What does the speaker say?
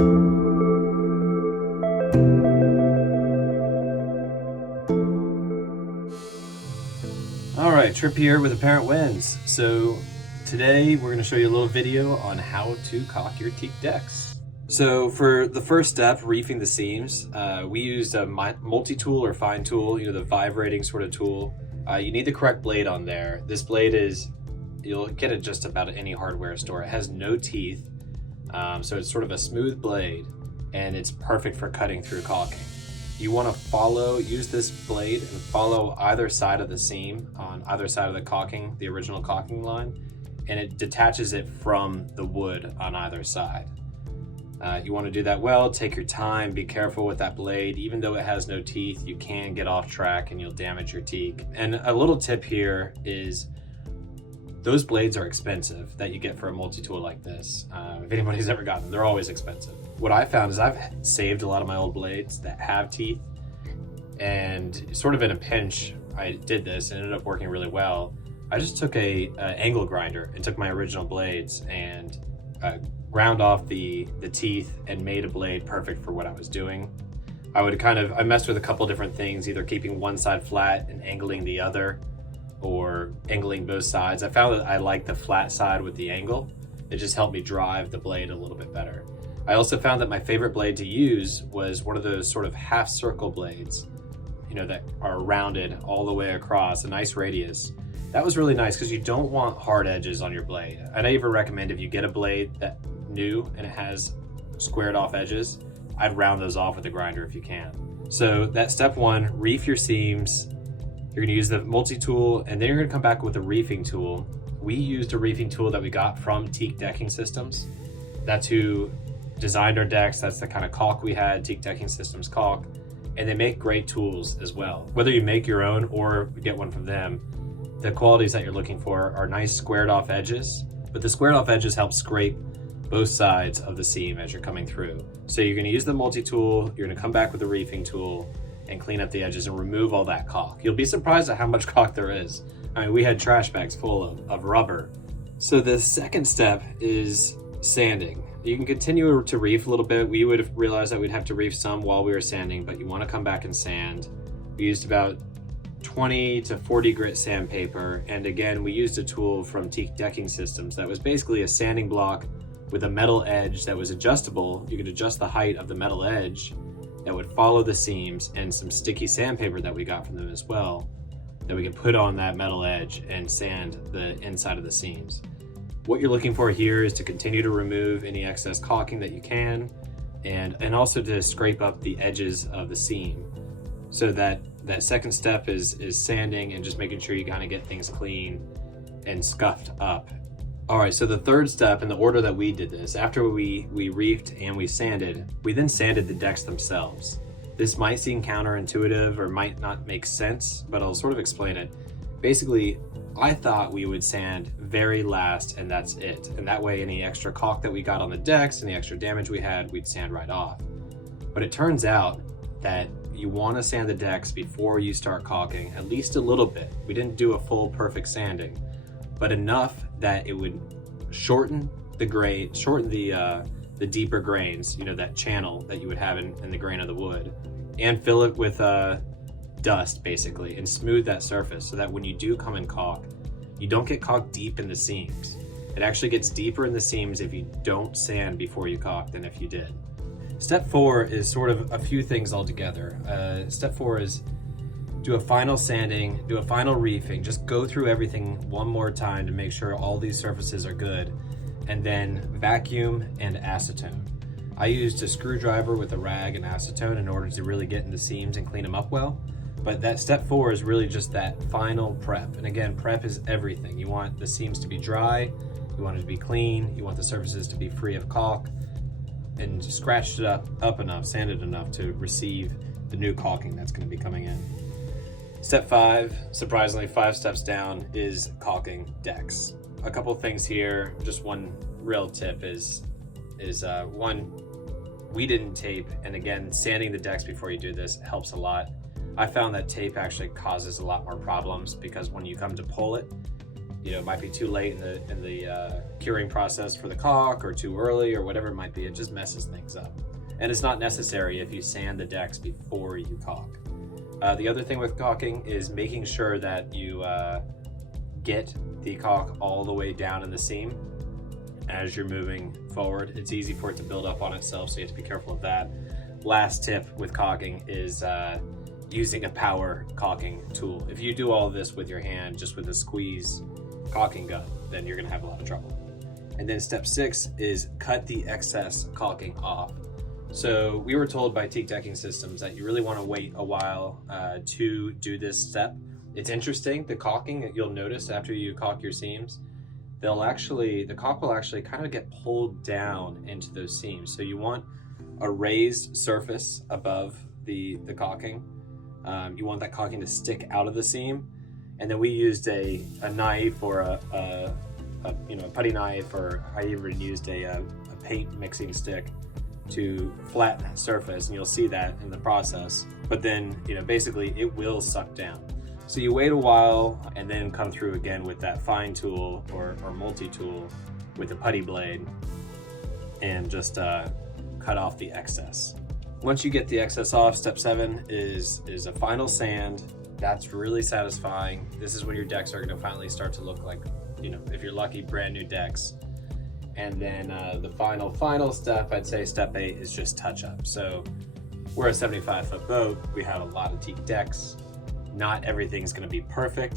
All right, Trip here with Apparent Wins. So today we're going to show you a little video on how to caulk your teak decks. So for the first step, reefing the seams, we used a multi-tool or fine tool, the vibrating sort of tool. You need the correct blade on there. This blade you'll get it just about at any hardware store. It has no teeth, so it's sort of a smooth blade, and it's perfect for cutting through caulking. You want to use this blade and follow either side of the seam on either side of the caulking, the original caulking line, and it detaches it from the wood on either side. You want to do that well, take your time, be careful with that blade. Even though it has no teeth, you can get off track and you'll damage your teak. And a little tip here is those blades are expensive that you get for a multi-tool like this. If anybody's ever gotten them, they're always expensive. What I found is I've saved a lot of my old blades that have teeth, and sort of in a pinch, I did this and it ended up working really well. I just took a angle grinder and took my original blades and ground off the teeth and made a blade perfect for what I was doing. I messed with a couple different things, either keeping one side flat and angling the other, or angling both sides. I found that I like the flat side with the angle. It just helped me drive the blade a little bit better. I also found that my favorite blade to use was one of those sort of half circle blades, that are rounded all the way across, a nice radius. That was really nice because you don't want hard edges on your blade. I'd even recommend if you get a blade that new and it has squared off edges, I'd round those off with a grinder if you can. So that's step one, reef your seams. You're gonna use the multi-tool, and then you're gonna come back with a reefing tool. We used a reefing tool that we got from Teak Decking Systems. That's who designed our decks. That's the kind of caulk we had, Teak Decking Systems caulk. And they make great tools as well. Whether you make your own or get one from them, the qualities that you're looking for are nice squared off edges, but the squared off edges help scrape both sides of the seam as you're coming through. So you're gonna use the multi-tool, you're gonna come back with the reefing tool and clean up the edges and remove all that caulk. You'll be surprised at how much caulk there is. I mean, we had trash bags full of rubber. So the second step is sanding. You can continue to reef a little bit. We would have realized that we'd have to reef some while we were sanding, but you wanna come back and sand. We used about 20 to 40 grit sandpaper. And again, we used a tool from Teak Decking Systems that was basically a sanding block with a metal edge that was adjustable. You could adjust the height of the metal edge that would follow the seams, and some sticky sandpaper that we got from them as well, that we could put on that metal edge and sand the inside of the seams. What you're looking for here is to continue to remove any excess caulking that you can, and also to scrape up the edges of the seam. So that second step is sanding and just making sure you kind of get things clean and scuffed up. All right, so the third step in the order that we did this, after we reefed and we sanded, we then sanded the decks themselves. This might seem counterintuitive or might not make sense, but I'll sort of explain it. Basically, I thought we would sand very last and that's it. And that way any extra caulk that we got on the decks and the extra damage we had, we'd sand right off. But it turns out that you want to sand the decks before you start caulking, at least a little bit. We didn't do a full perfect sanding, but enough that it would shorten the deeper grains, that channel that you would have in the grain of the wood, and fill it with dust basically, and smooth that surface so that when you do come and caulk, you don't get caulk deep in the seams. It actually gets deeper in the seams if you don't sand before you caulk than if you did. Step 4 is sort of a few things all together. Step 4 is do a final sanding, do a final reefing, just go through everything one more time to make sure all these surfaces are good, and then vacuum and acetone. I used a screwdriver with a rag and acetone in order to really get in the seams and clean them up well. But that step 4 is really just that final prep. And again, prep is everything. You want the seams to be dry, you want it to be clean, you want the surfaces to be free of caulk, and scratched it up enough, sanded enough to receive the new caulking that's going to be coming in. Step 5, surprisingly 5 steps down, is caulking decks. A couple things here, just one real tip is one, we didn't tape, and again, sanding the decks before you do this helps a lot. I found that tape actually causes a lot more problems because when you come to pull it, You know, it might be too late in the curing process for the caulk, or too early, or whatever it might be. It just messes things up. And it's not necessary if you sand the decks before you caulk. The other thing with caulking is making sure that you get the caulk all the way down in the seam as you're moving forward. It's easy for it to build up on itself, so you have to be careful of that. Last tip with caulking is using a power caulking tool. If you do all of this with your hand, just with a squeeze caulking gun, then you're gonna have a lot of trouble. And then step 6 is cut the excess caulking off. So we were told by Teak Decking Systems that you really want to wait a while to do this step. It's interesting, the caulking, you'll notice after you caulk your seams, the caulk will actually kind of get pulled down into those seams. So you want a raised surface above the caulking. You want that caulking to stick out of the seam. And then we used a knife or a putty knife, or I even used a paint mixing stick to flatten that surface, and you'll see that in the process. But then, basically it will suck down. So you wait a while and then come through again with that fine tool or multi-tool with a putty blade and just cut off the excess. Once you get the excess off, step 7 is a final sand. That's really satisfying. This is when your decks are gonna finally start to look like, if you're lucky, brand new decks. And then the final step, I'd say step 8, is just touch up. So we're a 75-foot boat. We have a lot of teak decks. Not everything's gonna be perfect.